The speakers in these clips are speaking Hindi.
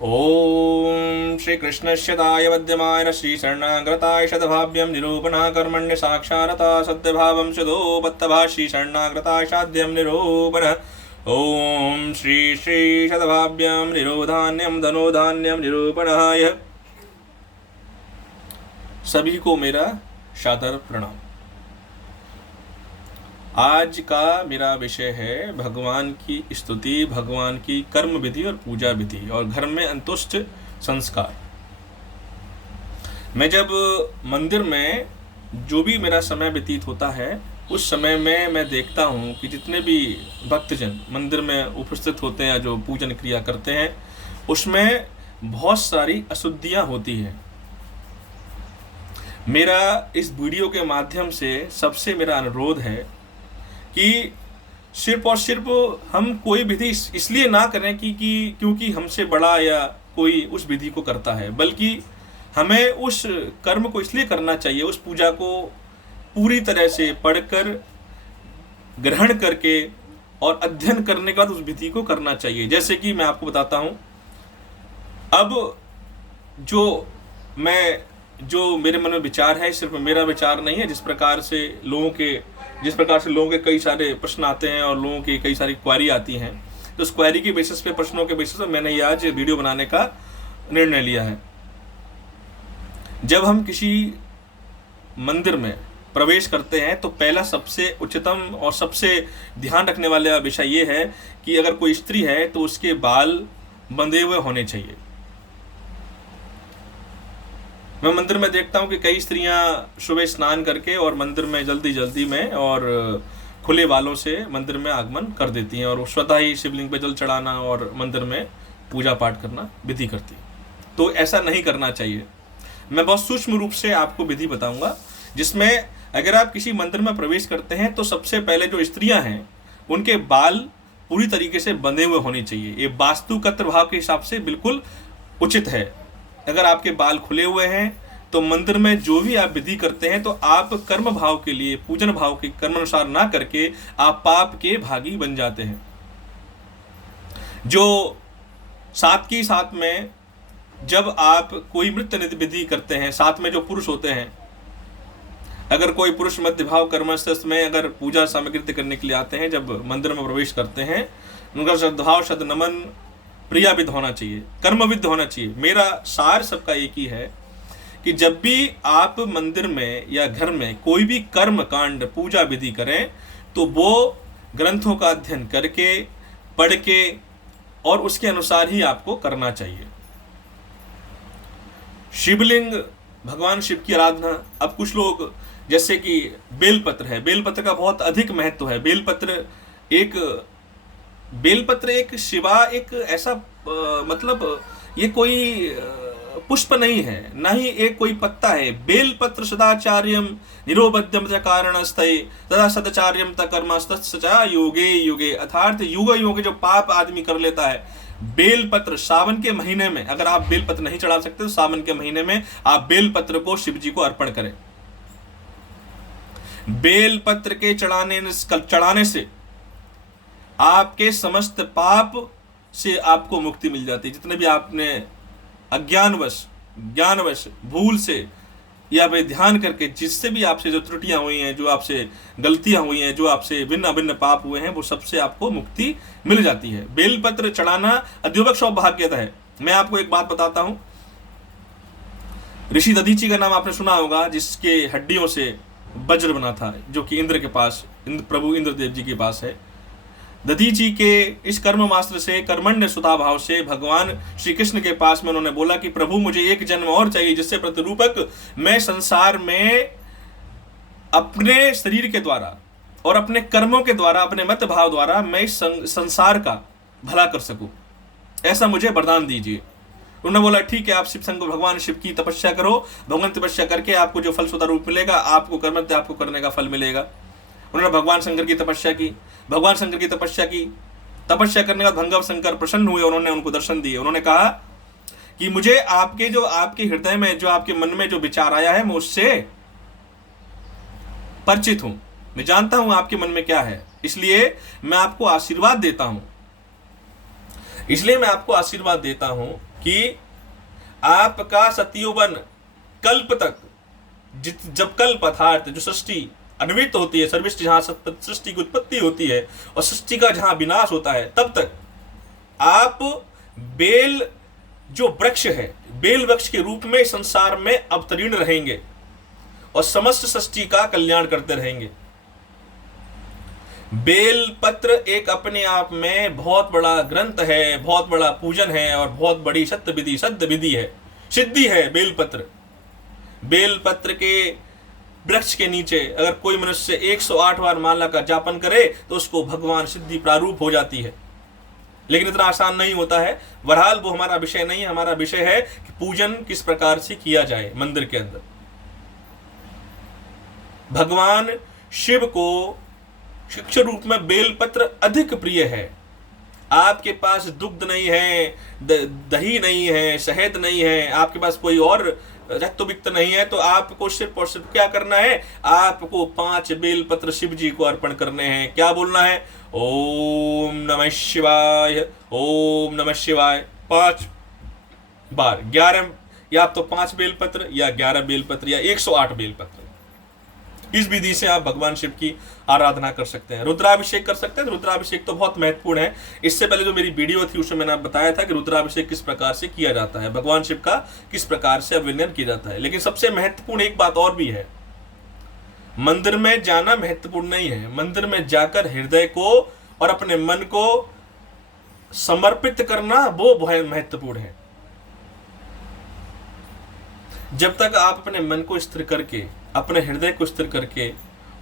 ओम श्री कृष्णश्यताय वद्यमाय श्रीशरणागताय शतभाव्यं निरूपणः कर्मण्य साक्षारता सत्यभावं शदो बद्धभा श्रीशरणागताय साध्यं निरूपणः ओम श्री श्री शतभाव्यं निरोधान्यं धनोधान्यं निरूपणाय। सभी को मेरा सादर प्रणाम। आज का मेरा विषय है भगवान की स्तुति, भगवान की कर्म विधि और पूजा विधि और घर में अंतुष्ट संस्कार। मैं जब मंदिर में जो भी मेरा समय व्यतीत होता है उस समय में मैं देखता हूँ कि जितने भी भक्तजन मंदिर में उपस्थित होते हैं, जो पूजन क्रिया करते हैं, उसमें बहुत सारी अशुद्धियाँ होती हैं। मेरा इस वीडियो के माध्यम से सबसे मेरा अनुरोध है कि सिर्फ और सिर्फ हम कोई विधि इसलिए ना करें कि क्योंकि हमसे बड़ा या कोई उस विधि को करता है, बल्कि हमें उस कर्म को इसलिए करना चाहिए, उस पूजा को पूरी तरह से पढ़कर ग्रहण करके और अध्ययन करने के बाद उस विधि को करना चाहिए। जैसे कि मैं आपको बताता हूँ, अब जो मेरे मन में विचार है सिर्फ मेरा विचार नहीं है। जिस प्रकार से लोगों के कई सारे प्रश्न आते हैं और लोगों की कई सारी क्वेरी आती हैं, तो उस क्वेरी के बेसिस पे, प्रश्नों के बेसिस पे मैंने ये आज वीडियो बनाने का निर्णय लिया है। जब हम किसी मंदिर में प्रवेश करते हैं तो पहला सबसे उच्चतम और सबसे ध्यान रखने वाला विषय ये है कि अगर कोई स्त्री है तो उसके बाल बंधे हुए होने चाहिए। मैं मंदिर में देखता हूँ कि कई स्त्रियां सुबह स्नान करके और मंदिर में जल्दी में और खुले बालों से मंदिर में आगमन कर देती हैं और स्वतः ही शिवलिंग पे जल चढ़ाना और मंदिर में पूजा पाठ करना विधि करती हैं। तो ऐसा नहीं करना चाहिए। मैं बहुत सूक्ष्म रूप से आपको विधि बताऊंगा, जिसमें अगर आप किसी मंदिर में प्रवेश करते हैं तो सबसे पहले जो स्त्रियां हैं उनके बाल पूरी तरीके से बंधे हुए होने चाहिए। ये वास्तुकत्र भाव के हिसाब से बिल्कुल उचित है। अगर आपके बाल खुले हुए हैं तो मंदिर में जो भी आप विधि करते हैं तो आप कर्म भाव के लिए, पूजन भाव के कर्मानुसार ना करके आप पाप के भागी बन जाते हैं। जो साथ के साथ में जब आप कोई नृत्य विधि करते हैं, साथ में जो पुरुष होते हैं, अगर कोई पुरुष मध्य भाव कर्मस्थ में अगर पूजा सामग्री करने के लिए आते हैं, जब मंदिर में प्रवेश करते हैं, उनका श्रद्धाव शब्द नमन प्रियाविद होना चाहिए, कर्मविद होना चाहिए। मेरा सार सबका एक ही है कि जब भी आप मंदिर में या घर में कोई भी कर्म कांड पूजा विधि करें तो वो ग्रंथों का अध्ययन करके, पढ़ के और उसके अनुसार ही आपको करना चाहिए। शिवलिंग, भगवान शिव की आराधना। अब कुछ लोग, जैसे कि बेलपत्र है, बेलपत्र का बहुत अधिक महत्व है। बेलपत्र एक शिवा, एक ऐसा मतलब ये कोई पुष्प नहीं है, ना ही एक कोई पत्ता है। बेलपत्र सदाचार्यम निरोबध्यम च कारणस्थये तदा सदाचार्यम त कर्मस्तस्य योगे योगे। अर्थात युग युग जो पाप आदमी कर लेता है, बेलपत्र सावन के महीने में अगर आप बेलपत्र नहीं चढ़ा सकते तो सावन के महीने में आप बेलपत्र को शिव जी को अर्पण करें। बेलपत्र के चढ़ाने से आपके समस्त पाप से आपको मुक्ति मिल जाती है। जितने भी आपने ज्ञानवश भूल से या वे ध्यान करके जिससे भी आपसे जो त्रुटियां हुई हैं, जो आपसे गलतियां हुई हैं, जो आपसे भिन्न अभिन्न पाप हुए हैं, वो सबसे आपको मुक्ति मिल जाती है। बेलपत्र चढ़ाना अद्योबक सौभाग्यता है। मैं आपको एक बात बताता हूं। ऋषि दधीची का नाम आपने सुना होगा, जिसके हड्डियों से वज्र बना था, जो कि इंद्र के पास, प्रभु इंद्रदेव जी के पास है। दधीची के इस कर्म मास्त्र से, कर्मण्य सुधा भाव से भगवान श्री कृष्ण के पास में उन्होंने बोला कि प्रभु मुझे एक जन्म और चाहिए, जिससे प्रतिरूपक मैं संसार में अपने शरीर के द्वारा और अपने कर्मों के द्वारा, अपने मत भाव द्वारा मैं इस संसार का भला कर सकूं। ऐसा मुझे वरदान दीजिए। उन्होंने बोला ठीक है, आप शिव शंकर भगवान शिव की तपस्या करो। भगवान तपस्या करके आपको जो फल सुधा रूप मिलेगा, आपको कर्म आपको करने का फल मिलेगा। उन्होंने भगवान शंकर की तपस्या की। भगवान शंकर की तपस्या करने के बाद भंगव शंकर प्रसन्न हुए। उन्होंने उनको दर्शन दिए। उन्होंने कहा कि मुझे आपके हृदय में, जो आपके मन में जो विचार आया है, मैं उससे परिचित हूं। मैं जानता हूं आपके मन में क्या है, इसलिए मैं आपको आशीर्वाद देता हूं। इसलिए मैं आपको आशीर्वाद देता हूं कि आपका सत्यौवन कल्प तक, जब कल्प अर्थात जो सृष्टि अन्वित होती है, सर्वश्रेष्ठ जहां सृष्टि की उत्पत्ति होती है और सृष्टि का जहां विनाश होता है, तब तक आप बेल जो वृक्ष है, बेल वृक्ष के रूप में संसार में अवतीर्ण रहेंगे और समस्त सृष्टि का कल्याण करते रहेंगे। बेल पत्र एक अपने आप में बहुत बड़ा ग्रंथ है, बहुत बड़ा पूजन है और बहुत बड़ी सत्य विधि है, सिद्धि है। बेल पत्र के वृक्ष के नीचे अगर कोई मनुष्य 108 बार माला का जापन करे तो उसको भगवान सिद्धि प्रारूप हो जाती है। लेकिन इतना आसान नहीं होता है। बहरहाल वो हमारा विषय नहीं है। हमारा विषय है कि पूजन किस प्रकार से किया जाए मंदिर के अंदर। भगवान शिव को शिक्षा रूप में बेलपत्र अधिक प्रिय है। आपके पास दुग्ध नहीं है, दही नहीं है, शहद नहीं है, आपके पास कोई और रक्त नहीं है, तो आपको सिर्फ और सिर्फ क्या करना है, आपको 5 बेलपत्र शिव जी को अर्पण करने हैं। क्या बोलना है? ओम नमः शिवाय, ओम नमः शिवाय 5 बार। 11 या तो 5 बेलपत्र या 11 बेलपत्र या 108 बेलपत्र। इस विधि से आप भगवान शिव की आराधना कर सकते हैं। रुद्राभिषेक कर सकते हैं। रुद्राभिषेक तो बहुत महत्वपूर्ण है। इससे पहले जो मेरी वीडियो थी उसमें मैंने बताया था कि रुद्राभिषेक किस प्रकार से किया जाता है, भगवान शिव का किस प्रकार से अभिनंदन किया जाता है। लेकिन सबसे महत्वपूर्ण एक बात और भी है, मंदिर में जाना महत्वपूर्ण नहीं है। मंदिर में जाकर हृदय को और अपने मन को समर्पित करना वो बहुत महत्वपूर्ण है। जब तक आप अपने मन को स्थिर करके, अपने हृदय को स्थिर करके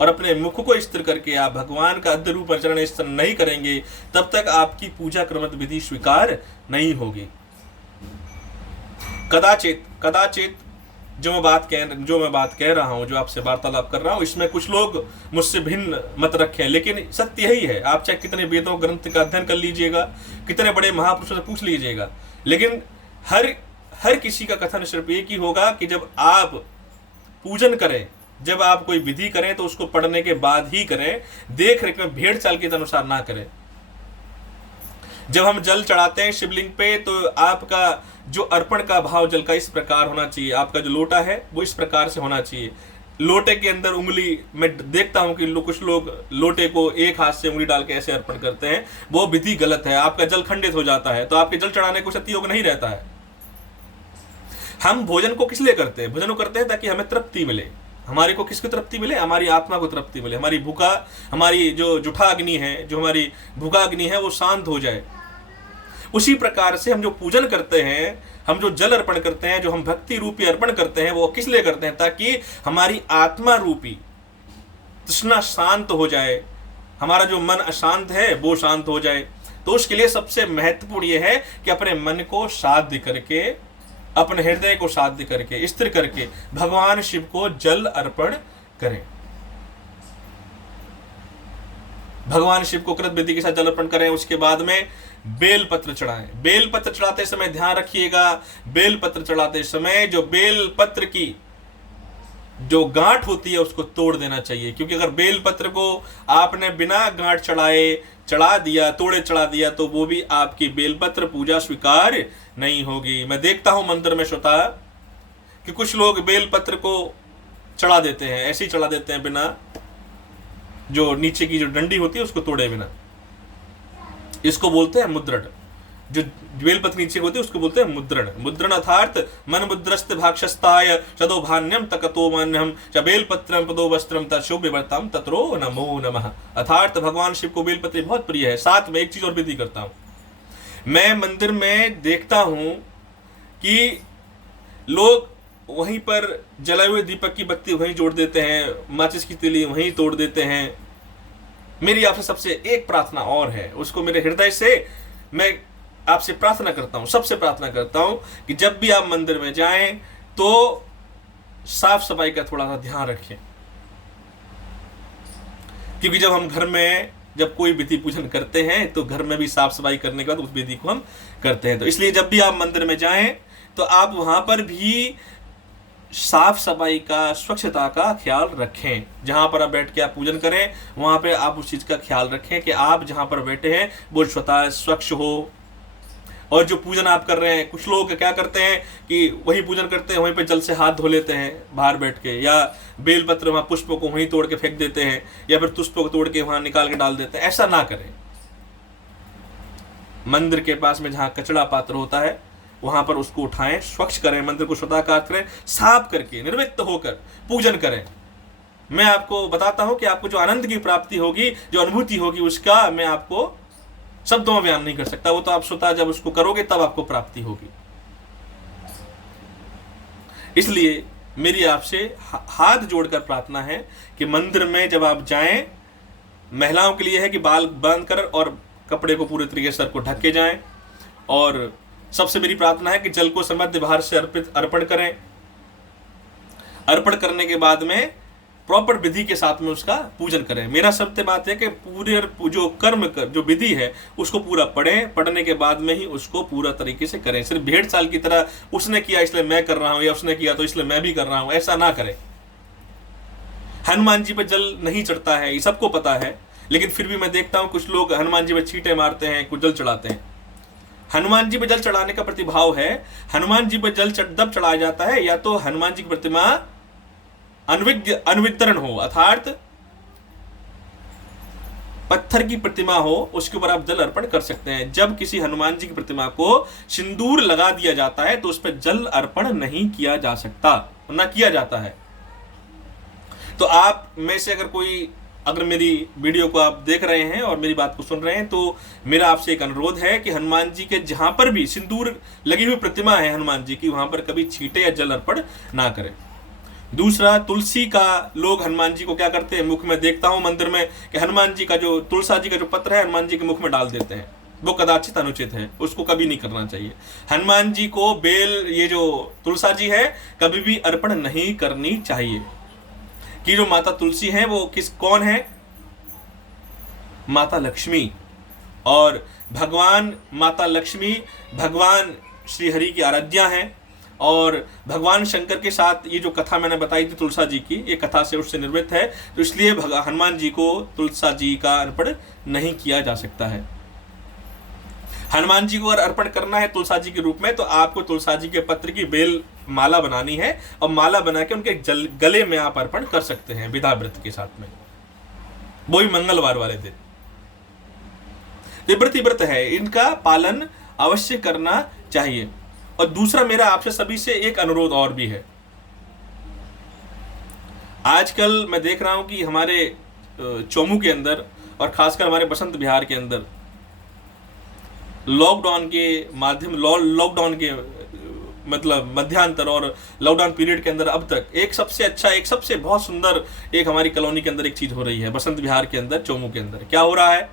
और अपने मुख को स्थिर करके आप भगवान का अद्य रूप आचरण स्थिर नहीं करेंगे, तब तक आपकी पूजा क्रमत विधि स्वीकार नहीं होगी। कदाचित जो मैं बात कह रहा हूं, जो आपसे वार्तालाप कर रहा हूं, इसमें कुछ लोग मुझसे भिन्न मत रखें, लेकिन सत्य यही है। आप चाहे कितने वेदों ग्रंथ का अध्ययन कर लीजिएगा, कितने बड़े महापुरुषों से पूछ लीजिएगा, लेकिन हर किसी का कथन सिर्फ एक ही होगा कि जब आप पूजन करें, जब आप कोई विधि करें तो उसको पढ़ने के बाद ही करें, देख रेख में भेड़ चाल के अनुसार ना करें। जब हम जल चढ़ाते हैं शिवलिंग पे, तो आपका जो अर्पण का भाव जल का इस प्रकार होना चाहिए। आपका जो लोटा है वो इस प्रकार से होना चाहिए। लोटे के अंदर उंगली, मैं देखता हूं कि कुछ लोग लोटे को एक हाथ से उंगली डाल के ऐसे अर्पण करते हैं, वो विधि गलत है। आपका जल खंडित हो जाता है, तो आपके जल चढ़ाने को सत्य योग नहीं रहता है। हम भोजन को किस लिए करते हैं? भोजन को करते हैं ताकि हमें तृप्ति मिले। हमारे को किसको तृप्ति मिले? हमारी आत्मा को तृप्ति मिले। हमारी जो जुठाग्नि है, जो हमारी भूखाग्नि है, वो शांत हो जाए। उसी प्रकार से हम जो पूजन करते हैं, हम जो जल अर्पण करते हैं, जो हम भक्ति रूपी अर्पण करते हैं, वो किस लिए करते हैं? ताकि हमारी आत्मा रूपी तृष्णा शांत हो जाए, हमारा जो मन अशांत है वो शांत हो जाए। तो उसके लिए सबसे महत्वपूर्ण यह है कि अपने मन को साध्य करके, अपने हृदय को साध्य करके, स्थिर करके भगवान शिव को जल अर्पण करें। भगवान शिव को कृत विधि के साथ जल अर्पण करें। उसके बाद में बेलपत्र चढ़ाएं। बेलपत्र चढ़ाते समय ध्यान रखिएगा, बेलपत्र चढ़ाते समय जो बेलपत्र की जो गांठ होती है उसको तोड़ देना चाहिए, क्योंकि अगर बेलपत्र को आपने बिना गांठ चढ़ा दिया तो वो भी आपकी बेलपत्र पूजा स्वीकार नहीं होगी। मैं देखता हूं मंदिर में श्रोता कि कुछ लोग बेलपत्र को चढ़ा देते हैं, ऐसे ही चढ़ा देते हैं बिना जो नीचे की जो डंडी होती है उसको तोड़े बिना। इसको बोलते हैं मुद्रण। जो बेलपत्र नीचे होती है उसको बोलते हैं मुद्रण। मुद्रण अर्थात मन मुद्रस्त भाक्षस्ताय चदो भान्यम तकतो मान्यम च बेलपत्रम पदो वस्त्रम तशोभ्यवर्ताम तत्रो नमो नमः। अर्थात भगवान शिव को बेलपत्र बहुत प्रिय है। साथ में एक चीज और विधि करता हूं, मैं मंदिर में देखता हूं कि लोग वहीं पर जलाए हुए दीपक की बत्ती वहीं जोड़ देते हैं, माचिस की तीली वहीं तोड़ देते हैं। मेरी आपसे सबसे एक प्रार्थना और है, उसको मेरे हृदय से मैं आपसे प्रार्थना करता हूं, सबसे प्रार्थना करता हूं कि जब भी आप मंदिर में जाएं तो साफ सफाई का थोड़ा सा ध्यान रखें। क्योंकि जब हम घर में जब कोई विधि पूजन करते हैं तो घर में भी साफ सफाई करने के बाद उस विधि को हम करते हैं। तो इसलिए जब भी आप मंदिर में जाएं तो आप वहां पर भी साफ सफाई का, स्वच्छता का ख्याल रखें। जहां पर आप बैठ के आप पूजन करें वहां पे आप उस चीज का ख्याल रखें कि आप जहां पर बैठे हैं वो स्वतः स्वच्छ हो, और जो पूजन आप कर रहे हैं, कुछ लोग क्या करते हैं कि वही पूजन करते हैं, वहीं पे जल से हाथ धो लेते हैं बाहर बैठ के, या बेलपत्र वहाँ पुष्प को वहीं तोड़ के फेंक देते हैं, या फिर पुष्प को तोड़ के वहाँ निकाल के डाल देते हैं। ऐसा ना करें। मंदिर के पास में जहाँ कचरा पात्र होता है वहां पर उसको उठाएं, स्वच्छ करें, मंदिर को स्वतःकार करें, साफ करके निर्विक्त होकर पूजन करें। मैं आपको बताता हूं कि आपको जो आनंद की प्राप्ति होगी, जो अनुभूति होगी, उसका मैं आपको शब्दों में बयान नहीं कर सकता। वो तो आप स्वतः जब उसको करोगे तब आपको प्राप्ति होगी। इसलिए मेरी आपसे हाथ जोड़कर प्रार्थना है कि मंदिर में जब आप जाएं, महिलाओं के लिए है कि बाल बांध कर और कपड़े को पूरे तरीके से सर को ढक के जाएं, और सबसे मेरी प्रार्थना है कि जल को समृद्ध बाहर से अर्पण करें। अर्पण करने के बाद में प्रॉपर विधि के साथ में उसका पूजन करें। मेरा सत्य बात है कि पूरे जो कर्म जो विधि है उसको पूरा पढ़ें, पढ़ने के बाद में ही उसको पूरा तरीके से करें। सिर्फ भेड़ चाल की तरह उसने किया इसलिए मैं कर रहा हूं, या उसने किया तो इसलिए मैं भी कर रहा हूं, ऐसा ना करें। हनुमान जी पर जल नहीं चढ़ता है, ये सबको पता है, लेकिन फिर भी मैं देखता हूं कुछ लोग हनुमान जी पर छींटे मारते हैं, कुछ जल चढ़ाते हैं। हनुमान जी पर जल चढ़ाने का प्रतिभाव है। हनुमान जी पर जल तब चढ़ाया जाता है या तो हनुमान जी की प्रतिमा अनवितरण हो, अर्थात पत्थर की प्रतिमा हो, उसके ऊपर आप जल अर्पण कर सकते हैं। जब किसी हनुमान जी की प्रतिमा को सिंदूर लगा दिया जाता है तो उस पर जल अर्पण नहीं किया जा सकता, ना किया जाता है। तो आप में से अगर मेरी वीडियो को आप देख रहे हैं और मेरी बात को सुन रहे हैं, तो मेरा आपसे एक अनुरोध है कि हनुमान जी के जहां पर भी सिंदूर लगी हुई प्रतिमा है हनुमान जी की, वहां पर कभी छींटे या जल अर्पण ना करें। दूसरा, तुलसी का लोग हनुमान जी को क्या करते हैं, मुख में देखता हूं मंदिर में कि हनुमान जी का जो तुलसा जी का जो पत्र है हनुमान जी के मुख में डाल देते हैं। वो कदाचित अनुचित है, उसको कभी नहीं करना चाहिए। हनुमान जी को बेल, ये जो तुलसा जी है, कभी भी अर्पण नहीं करनी चाहिए। कि जो माता तुलसी है वो कौन है? माता लक्ष्मी। और भगवान माता लक्ष्मी भगवान श्री हरि की आराध्या हैं, और भगवान शंकर के साथ ये जो कथा मैंने बताई थी तुलसा जी की, ये कथा से उससे निर्मित है, तो इसलिए हनुमान जी को तुलसा जी का अर्पण नहीं किया जा सकता है। हनुमान जी को अगर अर्पण करना है तुलसा जी के रूप में, तो आपको तुलसा जी के पत्र की बेल माला बनानी है, और माला बना के उनके गले में आप अर्पण कर सकते हैं विधा व्रत के साथ में, वो भी मंगलवार वाले दिन। ये व्रत है, इनका पालन अवश्य करना चाहिए। और दूसरा, मेरा आपसे सभी से एक अनुरोध और भी है। आजकल मैं देख रहा हूं कि हमारे चोमू के अंदर और खासकर हमारे बसंत विहार के अंदर लॉकडाउन के मतलब मध्यांतर और लॉकडाउन पीरियड के अंदर अब तक एक सबसे बहुत सुंदर एक हमारी कॉलोनी के अंदर एक चीज हो रही है। बसंत विहार के अंदर, चोमू के अंदर क्या हो रहा है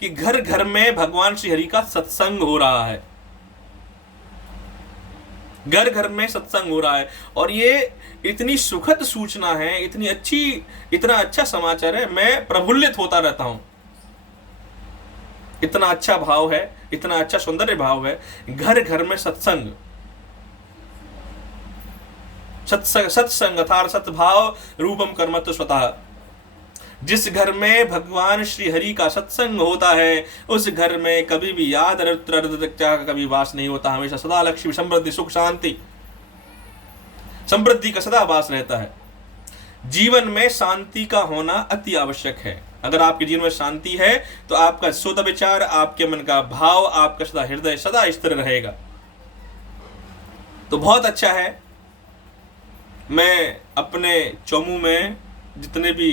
कि घर घर में भगवान श्री हरि का सत्संग हो रहा है। घर घर में सत्संग हो रहा है, और ये इतनी सुखद सूचना है, इतना अच्छा समाचार है, मैं प्रफुल्लित होता रहता हूं। इतना अच्छा भाव है, इतना अच्छा सौंदर्य भाव है। घर घर में सत्संग सत्संग अर्थात सत्भाव रूपम कर्मत्व स्वतः। जिस घर में भगवान श्री हरि का सत्संग होता है, उस घर में कभी भी याद का कभी वास नहीं होता। हमेशा सदा लक्ष्मी, समृद्धि, सुख, शांति, समृद्धि का सदा वास रहता है। जीवन में शांति का होना अति आवश्यक है। अगर आपके जीवन में शांति है तो आपका शुद्ध विचार, आपके मन का भाव, आपका सदा हृदय सदा स्थिर रहेगा। तो बहुत अच्छा है। मैं अपने चोमू में जितने भी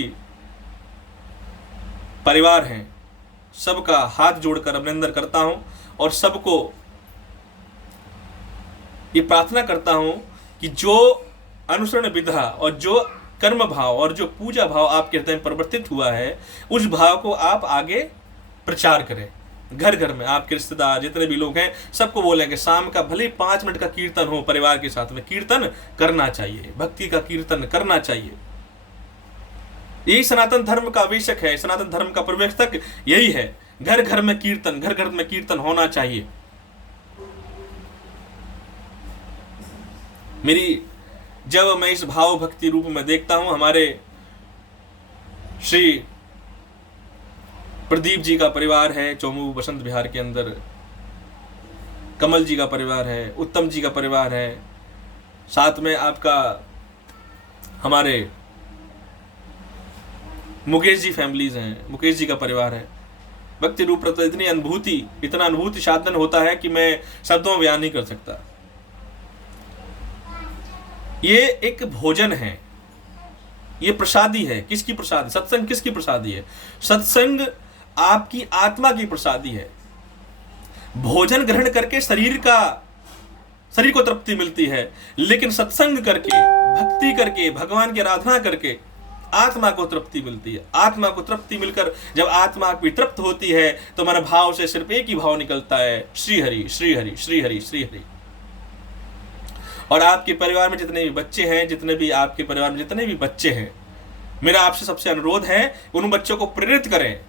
परिवार हैं सबका हाथ जोड़कर अभिनंदन करता हूं, और सबको ये प्रार्थना करता हूं कि जो अनुसरण विधा और जो कर्म भाव और जो पूजा भाव आपके हृदय में परिवर्तित हुआ है, उस भाव को आप आगे प्रचार करें। घर घर में आपके रिश्तेदार जितने भी लोग हैं सबको बोलेंगे शाम का भले 5 मिनट का कीर्तन हो, परिवार के साथ में कीर्तन करना चाहिए, भक्ति का कीर्तन करना चाहिए। यही सनातन धर्म का आवश्यक है, सनातन धर्म का प्रवर्तक यही है। घर घर में कीर्तन, घर घर में कीर्तन होना चाहिए। जब मैं इस भाव भक्ति रूप में देखता हूं, हमारे श्री प्रदीप जी का परिवार है चोमू बसंत विहार के अंदर, कमल जी का परिवार है, उत्तम जी का परिवार है, साथ में आपका हमारे मुकेश जी फैमिलीज हैं, मुकेश जी का परिवार है। भक्ति रूप रत्न इतनी अनुभूति, इतना अनुभूति साधन होता है कि मैं शब्दों में बयान नहीं कर सकता। ये एक भोजन है, ये प्रसादी है। किसकी प्रसादी? सत्संग किसकी प्रसादी है? सत्संग आपकी आत्मा की प्रसादी है। भोजन ग्रहण करके शरीर को तृप्ति मिलती है, लेकिन सत्संग करके, भक्ति करके, भगवान की आराधना करके आत्मा को तृप्ति मिलती है। आत्मा को तृप्ति मिलकर जब आत्मा आपकी तृप्त होती है तो हमारे भाव से सिर्फ एक ही भाव निकलता है, श्री हरि श्री हरि श्री हरि श्री हरि। और आपके परिवार में जितने भी बच्चे हैं, मेरा आपसे सबसे अनुरोध है, उन बच्चों को प्रेरित करें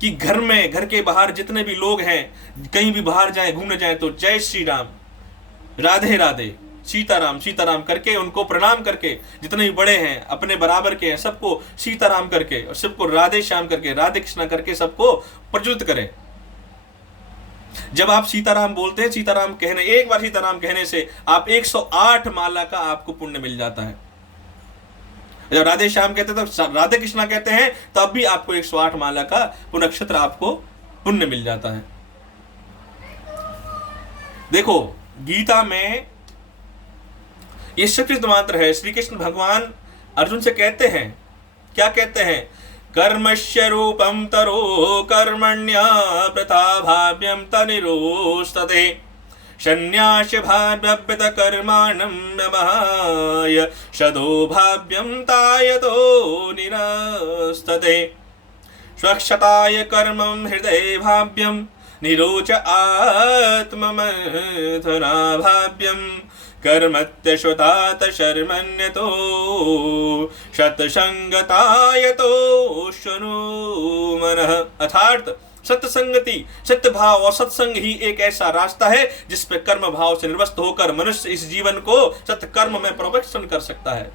कि घर में, घर के बाहर जितने भी लोग हैं, कहीं भी बाहर जाएं, घूमने जाएं तो जय श्री राम, राधे राधे, सीताराम सीताराम करके, उनको प्रणाम करके, जितने भी बड़े हैं, अपने बराबर के हैं, सबको सीताराम करके और सबको राधे श्याम करके, राधे कृष्णा करके सबको प्रज्वलित करें। जब आप सीताराम बोलते हैं, सीताराम कहने, एक बार सीताराम कहने से आप 108 माला का आपको पुण्य मिल जाता है। जब राधे श्याम कहते हैं तो राधे कृष्णा कहते हैं, तब भी आपको 108 माला का पुण्यक्षेत्र आपको पुण्य मिल जाता है। देखो गीता में ये स्वीकृत मंत्र है। श्री कृष्ण भगवान अर्जुन से कहते हैं, क्या कहते हैं? कर्मस्य रूपम तरो कर्मण्या प्रथा भाव्यम तनिरोस्तते संन्यास भाव्यत कर्माणं नमः शदो भाव्यम तायतो निरस्तते स्वच्छताय कर्मं हृदये भाव्यम निरोच आत्ममथना भाव्यम कर्मत्यश्वतात शर्मण्यतो सत्संगतायतो शनु मनः। अर्थात सत्संगति, सत्य भाव और सत्संग ही एक ऐसा रास्ता है जिस पे कर्म भाव से निर्वस्त होकर मनुष्य इस जीवन को सत्य कर्म में प्रवेशन कर सकता है।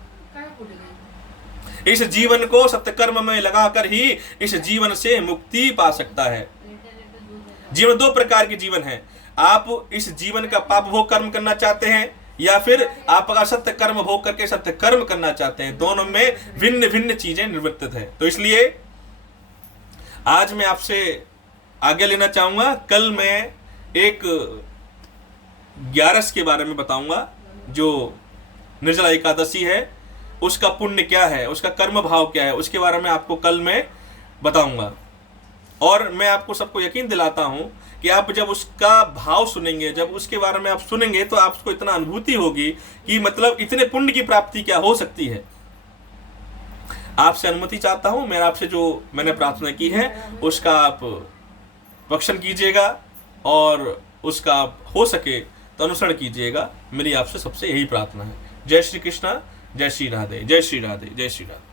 इस जीवन को सत्य कर्म में लगाकर ही इस जीवन से मुक्ति पा सकता है। जीवन दो प्रकार के जीवन है। आप इस जीवन का पाप भोग कर्म करना चाहते हैं, या फिर आप अगर सत्य कर्म भोग करके सत्य कर्म करना चाहते हैं। दोनों में भिन्न भिन्न चीजें निवर्तित है। तो इसलिए आज मैं आपसे आगे लेना चाहूंगा। कल मैं एक 11 के बारे में बताऊंगा, जो निर्जला एकादशी है, उसका पुण्य क्या है, उसका कर्म भाव क्या है, उसके बारे में आपको कल मैं बताऊंगा। और मैं आपको सबको यकीन दिलाता हूं कि आप जब उसका भाव सुनेंगे, जब उसके बारे में आप सुनेंगे, तो आपको इतना अनुभूति होगी कि मतलब इतने पुण्य की प्राप्ति क्या हो सकती है। आपसे अनुमति चाहता हूं, मैं आपसे जो मैंने प्रार्थना की है उसका आप भक्षण कीजिएगा और उसका हो सके तो अनुसरण कीजिएगा। मेरी आपसे सबसे यही प्रार्थना है। जय श्री कृष्णा, जय श्री राधे, जय श्री राधे, जय श्री राधे।